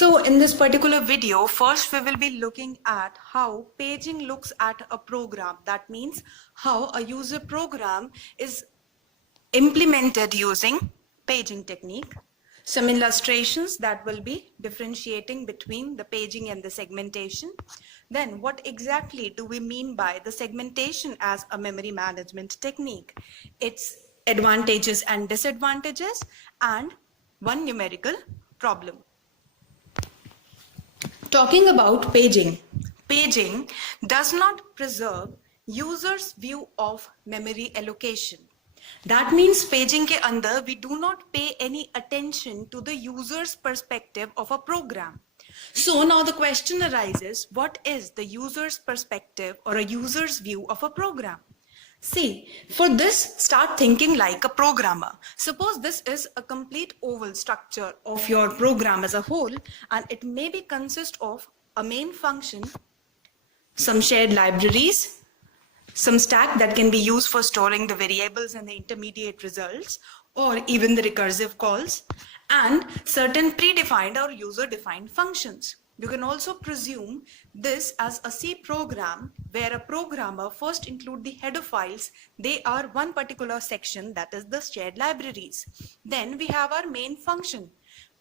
So in this particular video, first we will be looking at how paging looks at a program. That means how a user program is implemented using paging technique. Some illustrations that will be differentiating between the paging and the segmentation. Then what exactly do we mean by the segmentation as a memory management technique? Its advantages and disadvantages, and one numerical problem. Talking about paging, paging does not preserve user's view of memory allocation. That means paging ke andar we do not pay any attention to the user's perspective of a program. So now the question arises, what is the user's perspective or a user's view of a program? See, for this, start thinking like a programmer. Suppose this is a complete oval structure of your program as a whole, and it maybe consist of a main function, some shared libraries, some stack that can be used for storing the variables and the intermediate results, or even the recursive calls, and certain predefined or user-defined functions. You can also presume this as a C program where a programmer first include the header files. They are one particular section, that is the shared libraries. Then we have our main function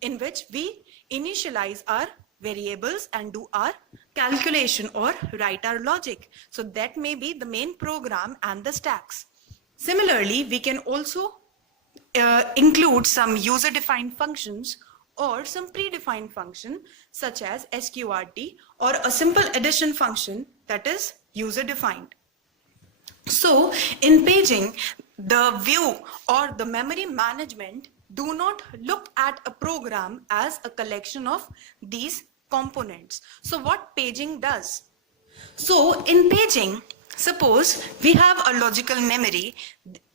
in which we initialize our variables and do our calculation or write our logic. So that may be the main program and the stacks. Similarly, we can also include some user-defined functions or some predefined function such as sqrt or a simple addition function that is user-defined. So in paging, the view or the memory management do not look at a program as a collection of these components. So what paging does? So in paging, suppose we have a logical memory,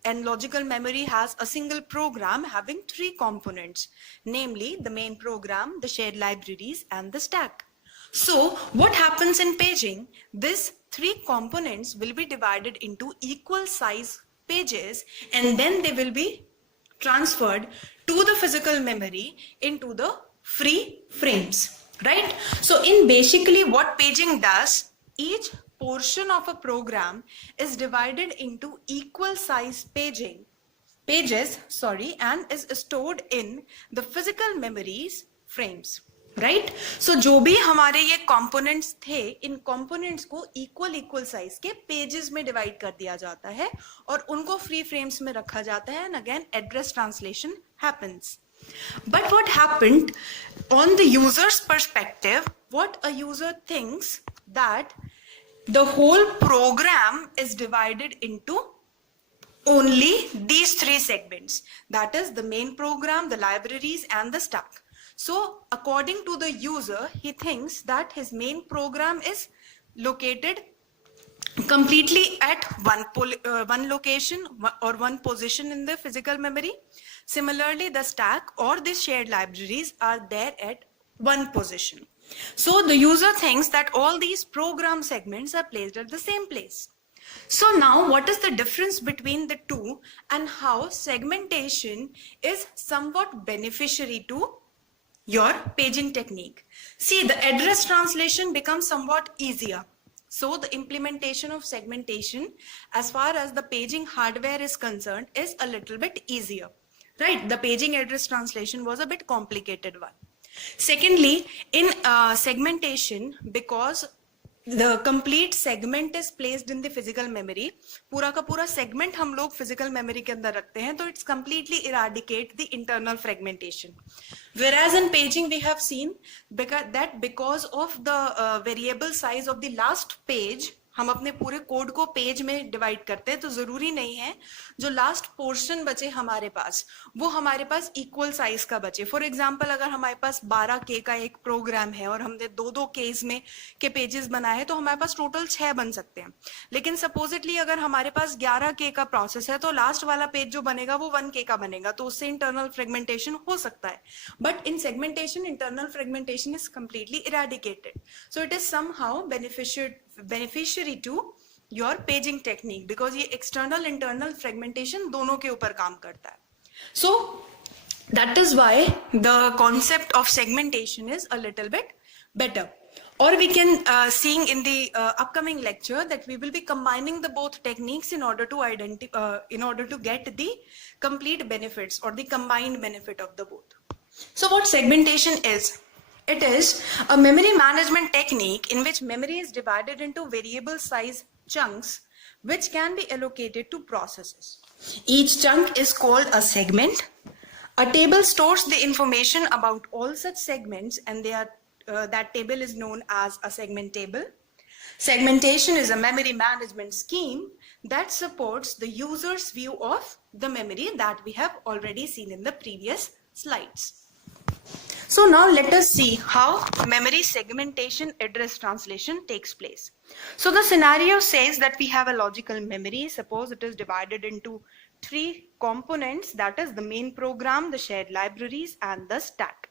and logical memory has a single program having three components, namely the main program, the shared libraries, and the stack. So what happens in paging? These three components will be divided into equal size pages, and then they will be transferred to the physical memory into the free frames, right? So in basically what paging does, each portion of a program is divided into equal size pages, and is stored in the physical memories frames, right? So जो भी हमारे ये components थे, इन components को equal size के pages में divide कर दिया जाता है और उनको free frames में रखा जाता है, and again address translation happens. But what happened on the user's perspective, what a user thinks that the whole program is divided into only these three segments, that is the main program, the libraries, and the stack. So according to the user, he thinks that his main program is located completely at one location or one position in the physical memory. Similarly, the stack or the shared libraries are there at one position. So the user thinks that all these program segments are placed at the same place. So now what is the difference between the two, and how segmentation is somewhat beneficiary to your paging technique? See, the address translation becomes somewhat easier. So the implementation of segmentation as far as the paging hardware is concerned is a little bit easier, right? The paging address translation was a bit complicated one. Secondly, in segmentation, because the complete segment is placed in the physical memory, पूरा का पूरा segment हम लोग physical memory के अंदर रखते हैं, तो it's completely eradicate the internal fragmentation. Whereas in paging we have seen because of the variable size of the last page, हम अपने पूरे कोड को पेज में डिवाइड करते हैं, तो जरूरी नहीं है जो लास्ट पोर्शन बचे हमारे पास वो हमारे पास इक्वल साइज का बचे. फॉर एग्जांपल, अगर हमारे पास 12K का एक प्रोग्राम है और हमने दो केस में के पेजेस बनाए हैं, तो हमारे पास टोटल 6 बन सकते हैं. लेकिन सपोजिटली अगर हमारे पास 11K का प्रोसेस है, तो लास्ट वाला पेज जो बनेगा वो 1K का बनेगा, तो उससे इंटरनल फ्रेगमेंटेशन हो सकता है. But in segmentation internal fragmentation is completely eradicated. So it is somehow beneficiary to your paging technique, because ये external internal fragmentation दोनों के ऊपर काम करता है. So That is why the concept of segmentation is a little bit better. Or we can seeing in the upcoming lecture that we will be combining the both techniques in order to get the complete benefits or the combined benefit of the both. So what segmentation is? It is a memory management technique in which memory is divided into variable size chunks which can be allocated to processes. Each chunk is called a segment. A table stores the information about all such segments, and that table is known as a segment table. Segmentation is a memory management scheme that supports the user's view of the memory that we have already seen in the previous slides. So now let us see how memory segmentation address translation takes place. So the scenario says that we have a logical memory. Suppose it is divided into three components, that is the main program, the shared libraries, and the stack.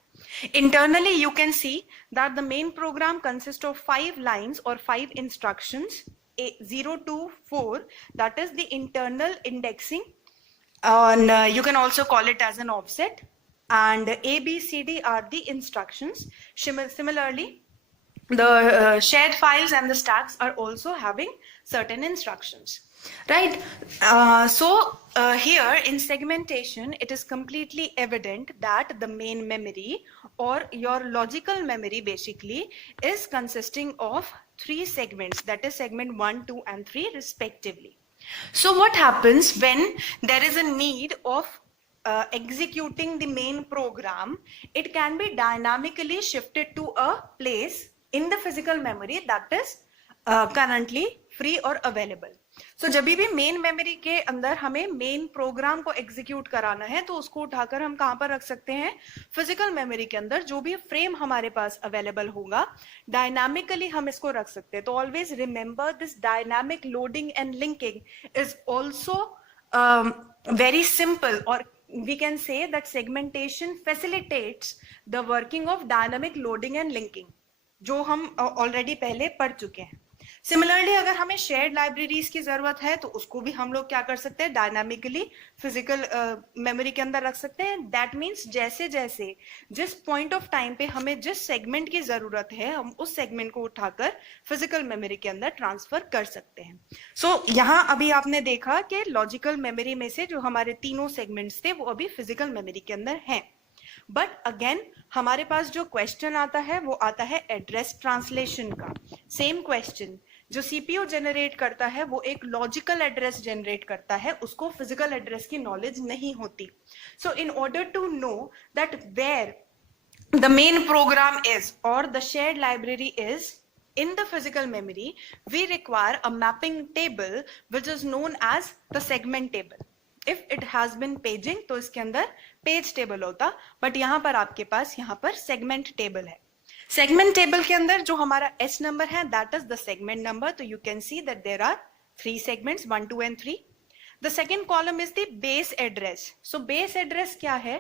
Internally, you can see that the main program consists of 5 lines or 5 instructions, 0 to 4, that is the internal indexing, and you can also call it as an offset. And A, B, C, D are the instructions. Similarly, the shared files and the stacks are also having certain instructions, right? Here in segmentation, it is completely evident that the main memory or your logical memory basically is consisting of 3 segments, that is segment 1, 2, and 3 respectively. So what happens when there is a need of executing the main program? It can be dynamically shifted to a place in the physical memory that is currently free or available. So जब भी main memory के अंदर हमें main program को execute कराना है तो उसको उठाकर हम कहां पर रख सकते हैं? फिजिकल मेमोरी के अंदर जो भी फ्रेम हमारे पास अवेलेबल होगा डायनामिकली हम इसको रख सकते हैं. तो always remember this dynamic loading and linking is also very simple, or we can say that segmentation facilitates the working of dynamic loading and linking, जो हम ऑलरेडी पहले पढ़ चुके हैं. सिमिलरली अगर हमें शेयर्ड लाइब्रेरीज की जरूरत है तो उसको भी हम लोग क्या कर सकते हैं? डायनामिकली फिजिकल मेमोरी के अंदर रख सकते हैं. दैट मीन्स जैसे जैसे जिस पॉइंट ऑफ टाइम पे हमें जिस सेगमेंट की जरूरत है हम उस सेगमेंट को उठाकर फिजिकल मेमोरी के अंदर ट्रांसफर कर सकते हैं. सो यहाँ अभी आपने देखा कि लॉजिकल मेमोरी में से जो हमारे तीनों सेगमेंट्स थे वो अभी फिजिकल मेमोरी के अंदर हैं. बट अगेन हमारे पास जो क्वेश्चन आता है वो आता है एड्रेस ट्रांसलेशन का. सेम क्वेश्चन, जो सीपीयू जनरेट करता है वो एक लॉजिकल एड्रेस जनरेट करता है, उसको फिजिकल एड्रेस की नॉलेज नहीं होती. So in order to know that where the main program is और the shared library is in the physical memory, we require a mapping table which is known as the segment table. If it has been paging तो इसके अंदर page table होता, but यहाँ पर आपके पास यहाँ पर सेगमेंट टेबल है. सेगमेंट टेबल के अंदर जो हमारा एस नंबर है that is the segment number. तो you can see that there are 3 segments 1, 2 and 3. The second column is the base address. So base address क्या है?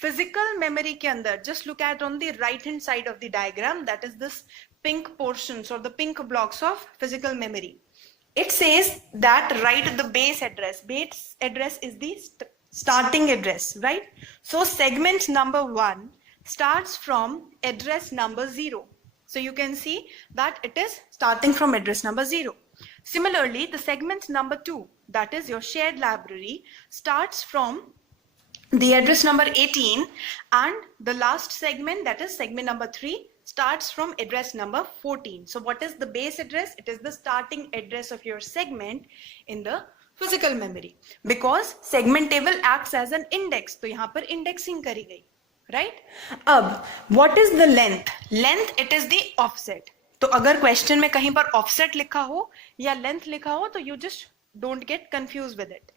फिजिकल मेमोरी के अंदर, just look at on the right hand side of the diagram, that is this pink portions or the pink blocks of physical memory. It says that write the base address. Base address is the starting address, right? So segment number 1 starts from address number 0. So you can see that it is starting from address number 0. Similarly, the segment number 2, that is your shared library, starts from the address number 18, and the last segment, that is segment number 3, starts from address number 14. So what is the base address? It is the starting address of your segment in the physical memory, because segment table acts as an index. तो यहाँ पर indexing करी गई, right? अब what is the length? Length, it is the offset. तो अगर question में कहीं पर offset लिखा हो या length लिखा हो तो you just don't get confused with it.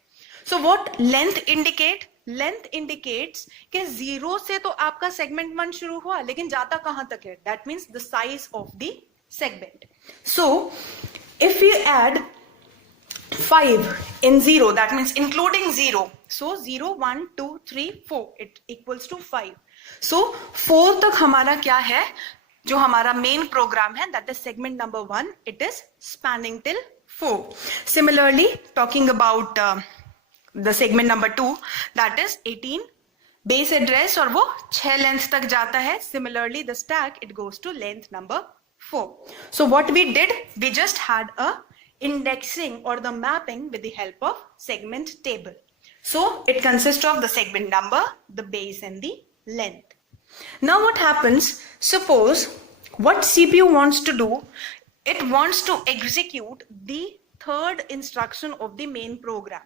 So what length indicate? Length indicates कि 0 से तो आपका segment 1 शुरू हुआ लेकिन जाता कहां तक है? That means the size of the segment. So if you add 5 in 0, that means including 0. So 0, 1, 2, 3, 4, it equals to 5. So 4 तक हमारा क्या है? जो हमारा main program है, that is segment number 1, it is spanning till 4. Similarly, talking about the segment number 2, that is 18, base address और वो 6 length तक जाता है. Similarly, the stack it goes to length number 4. So what we did, we just had a indexing or the mapping with the help of segment table. So it consists of the segment number, the base and the length. Now what happens, suppose what CPU wants to do, it wants to execute the third instruction of the main program,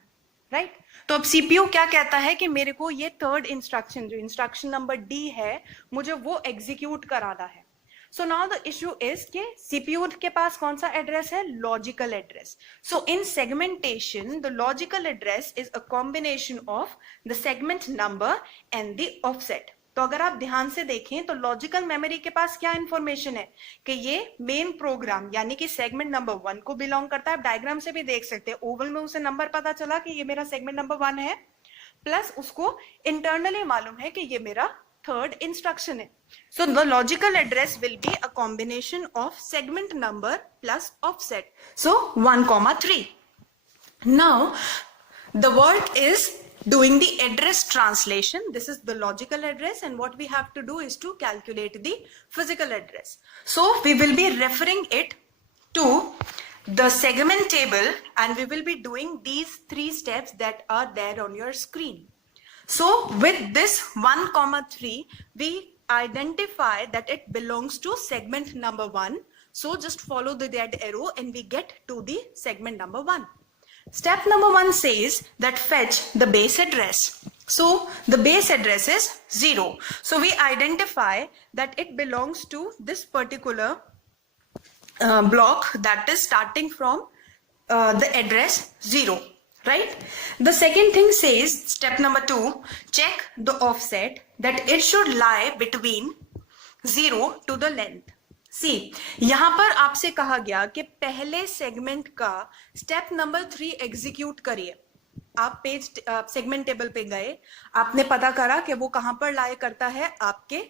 right? तो अब CPU क्या कहता है कि मेरे को ये third instruction जो इंस्ट्रक्शन नंबर D है मुझे वो एग्जीक्यूट कराना है. So now the issue is कि CPU के पास कौन सा एड्रेस है, logical address. So in segmentation the logical address is a combination of the segment number and the offset. तो अगर आप ध्यान से देखें तो लॉजिकल मेमोरी के पास क्या इंफॉर्मेशन है कि ये मेन प्रोग्राम यानी कि सेगमेंट नंबर 1 को बिलोंग करता है. आप डायग्राम से भी देख सकते हैं, ओवल में उसे नंबर पता चला कि ये मेरा सेगमेंट नंबर 1 है, प्लस उसको इंटरनली मालूम है कि ये मेरा थर्ड इंस्ट्रक्शन है. So the logical address will be a combination of segment number plus offset. So 1,3. Now the work is doing the address translation. This is the logical address and what we have to do is to calculate the physical address. So we will be referring it to the segment table and we will be doing these 3 steps that are there on your screen. So with this 1,3 we identify that it belongs to segment number 1. So just follow the red arrow and we get to the segment number 1. Step number 1 says that fetch the base address. So the base address is 0. So we identify that it belongs to this particular block that is starting from the address 0. Right? The second thing says, step number 2, check the offset that it should lie between 0 to the length. See, यहाँ पर आपसे कहा गया कि पहले segment का step number 3 execute करिए. आप पेज सेगमेंट टेबल पे गए, आपने पता करा कि वो कहां पर लाई करता है, आपके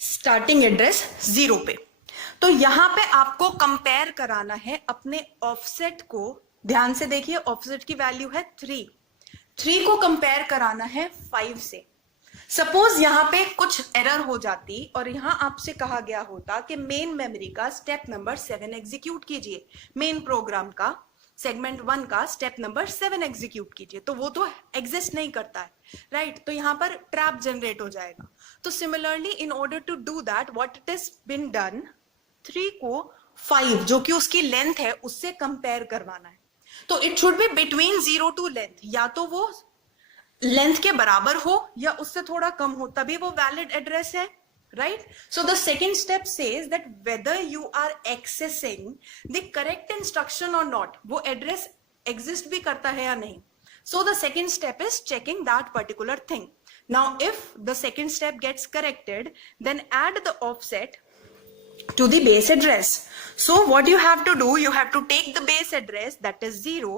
स्टार्टिंग एड्रेस 0 पे. तो यहाँ पे आपको कंपेयर कराना है अपने ऑफसेट को. ध्यान से देखिए, ऑफसेट की वैल्यू है 3 को कंपेयर कराना है 5 से. सपोज यहाँ पे कुछ एरर हो जाती और यहाँ आपसे कहा गया होता कि मेन मेमोरी का स्टेप नंबर 7 एग्जीक्यूट कीजिए, मेन प्रोग्राम का सेगमेंट 1 का स्टेप नंबर 7 एग्जीक्यूट कीजिए, तो वो तो एग्जिस्ट नहीं करता है, राइट? तो यहाँ पर ट्रैप जनरेट हो जाएगा. तो similarly in order to do that what it is been done, 3 को 5 जो कि उसकी लेंथ है उससे कंपेयर करवाना है. तो it should be between 0 to length, या तो वो लेंथ के बराबर हो या उससे थोड़ा कम हो, तभी वो वैलिड एड्रेस है, right? So the second step says that whether you are accessing the correct instruction और नॉट, वो एड्रेस एग्जिस्ट भी करता है या नहीं. So the second step is checking that particular thing. Now if the second step gets corrected then add the offset to the base address. So what you have to do, you have to take the base address that is 0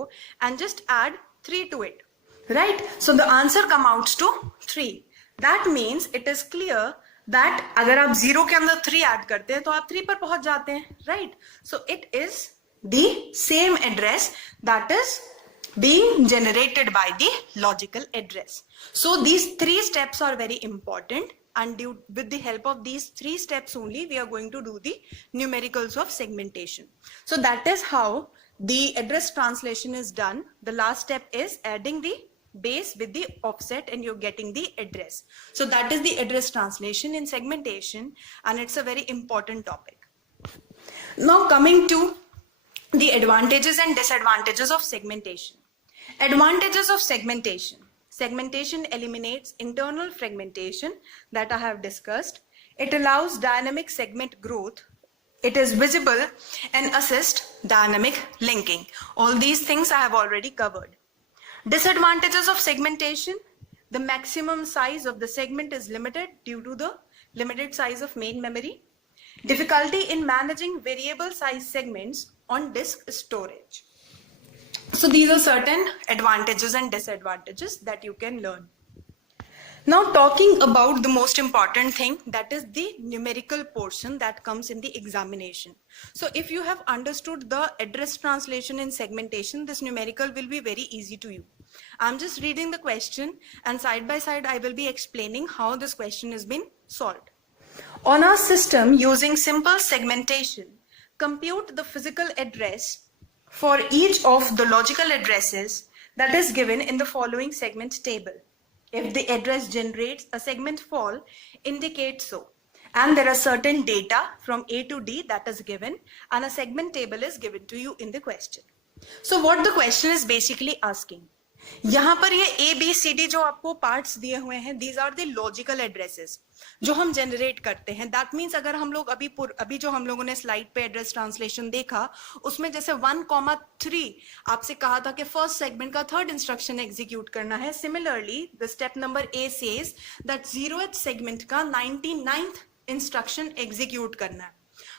and just add 3 to it, right? So the answer comes out to 3. That means it is clear that अगर आप 0 के अंदर 3 add करते हैं तो आप 3 पर पहुंच जाते हैं, right? So it is the same address that is being generated by the logical address. So these 3 steps are very important. And with the help of these 3 steps only, we are going to do the numericals of segmentation. So that is how the address translation is done. The last step is adding the base with the offset and you're getting the address. So that is the address translation in segmentation, and it's a very important topic. Now coming to the advantages and disadvantages of segmentation. Advantages of segmentation. Segmentation eliminates internal fragmentation that I have discussed. It allows dynamic segment growth. It is visible and assists dynamic linking. All these things I have already covered. Disadvantages of segmentation. The maximum size of the segment is limited due to the limited size of main memory. Difficulty in managing variable size segments on disk storage. So these are certain advantages and disadvantages that you can learn. Now talking about the most important thing, that is the numerical portion that comes in the examination. So if you have understood the address translation in segmentation, this numerical will be very easy to you. I'm just reading the question, and side by side I will be explaining how this question has been solved. On our system, using simple segmentation, compute the physical address for each of the logical addresses that is given in the following segment table. If the address generates a segment fall, indicate so. And there are certain data from A to D that is given, and a segment table is given to you in the question. So what the question is basically asking, यहाँ पर ये ABCD जो आपको parts दिए हुए हैं, these are the logical addresses जो हम जनरेट करते हैं. दैट मीन्स अगर हम लोग अभी जो हम लोगों ने स्लाइड पे एड्रेस ट्रांसलेशन देखा, उसमें जैसे 1,3 आपसे कहा था कि फर्स्ट सेगमेंट का थर्ड इंस्ट्रक्शन एग्जीक्यूट करना है. Similarly the step number A says that 0th segment का 99th इंस्ट्रक्शन एग्जीक्यूट करना है.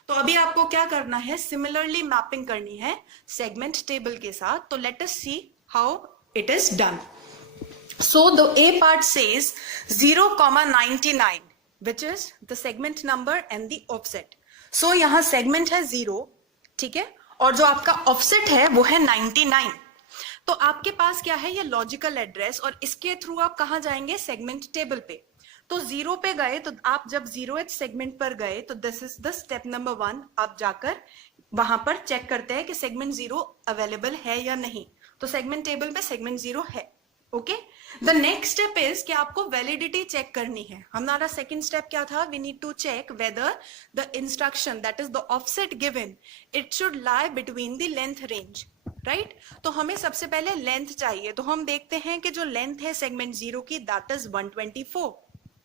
तो अभी आपको क्या करना है, सिमिलरली मैपिंग करनी है सेगमेंट टेबल के साथ. तो let us see how it is done. So the A part says 0,99, which is the segment number and the offset. So यहाँ segment है 0, ठीक है, और जो आपका offset है वो है 99. तो आपके पास क्या है, ये लॉजिकल एड्रेस, और इसके थ्रू आप कहाँ जाएंगे, सेगमेंट टेबल पे. तो 0 पे गए, तो आप जब 0th सेगमेंट पर गए तो this is the step number 1. आप जाकर वहां पर चेक करते हैं कि सेगमेंट 0 अवेलेबल है या नहीं. तो सेगमेंट टेबल पे सेगमेंट 0 है. Okay, the next step is कि आपको वैलिडिटी चेक करनी है. हमारा सेकंड स्टेप क्या था, we need to check whether the instruction that is the offset given, it should lie between the length range, right. तो हमें सबसे पहले लेंथ चाहिए. तो हम देखते हैं कि जो लेंथ है सेगमेंट 0 की, दैट इज 124,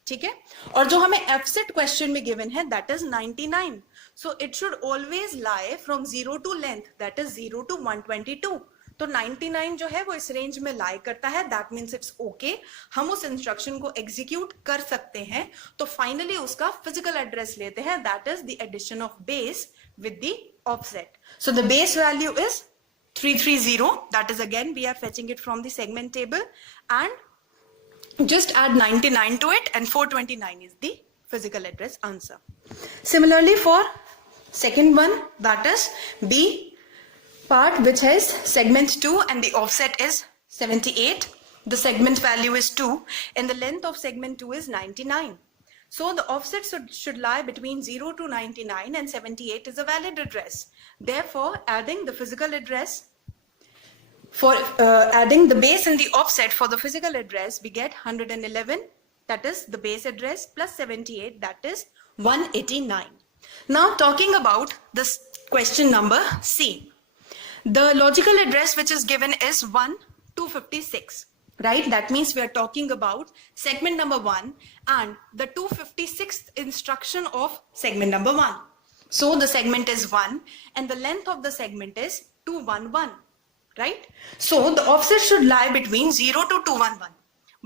ठीक है, और जो हमें ऑफसेट क्वेश्चन में गिवन है that is 99. So it should always lie from 0 to length, that is 0 to 122. तो 99 जो है वो इस रेंज में लाई करता है. दैट मीन्स इट्स ओके, हम उस इंस्ट्रक्शन को एग्जीक्यूट कर सकते हैं. तो फाइनली उसका फिजिकल एड्रेस लेते हैं, that is the addition of base with the offset. So the base value is 330. That is again we are fetching it from the segment table, and just add 99 to it, and 429 is the physical address answer. Similarly for second one, that is B part, which has segment 2 and the offset is 78. The segment value is 2 and the length of segment 2 is 99. So the offset should lie between 0 to 99, and 78 is a valid address. Therefore, adding the physical address for adding the base and the offset for the physical address, we get 111, that is the base address, plus 78, that is 189. Now talking about this question number C, the logical address which is given is 1,256, right? That means we are talking about segment number 1 and the 256th instruction of segment number 1. So the segment is 1 and the length of the segment is 211. Right? So the offset should lie between 0 to 211.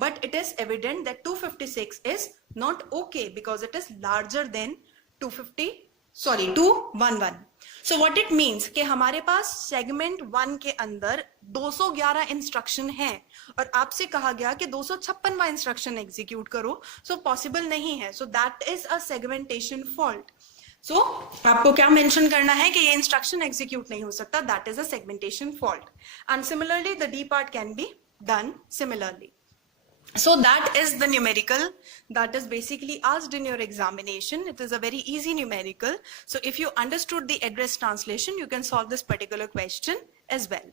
But it is evident that 256 is not okay because it is larger than 211. So what it means कि हमारे पास segment 1 के अंदर 211 instruction है और आपसे कहा गया कि 256वां इंस्ट्रक्शन एग्जीक्यूट करो. So possible नहीं है. So that is a segmentation fault. So आपको क्या मेंशन करना है कि ये इंस्ट्रक्शन एग्जीक्यूट नहीं हो सकता. That is a segmentation fault. And similarly the D part can be done similarly. So that is the numerical that is basically asked in your examination. It is a very easy numerical. So if you understood the address translation, you can solve this particular question as well.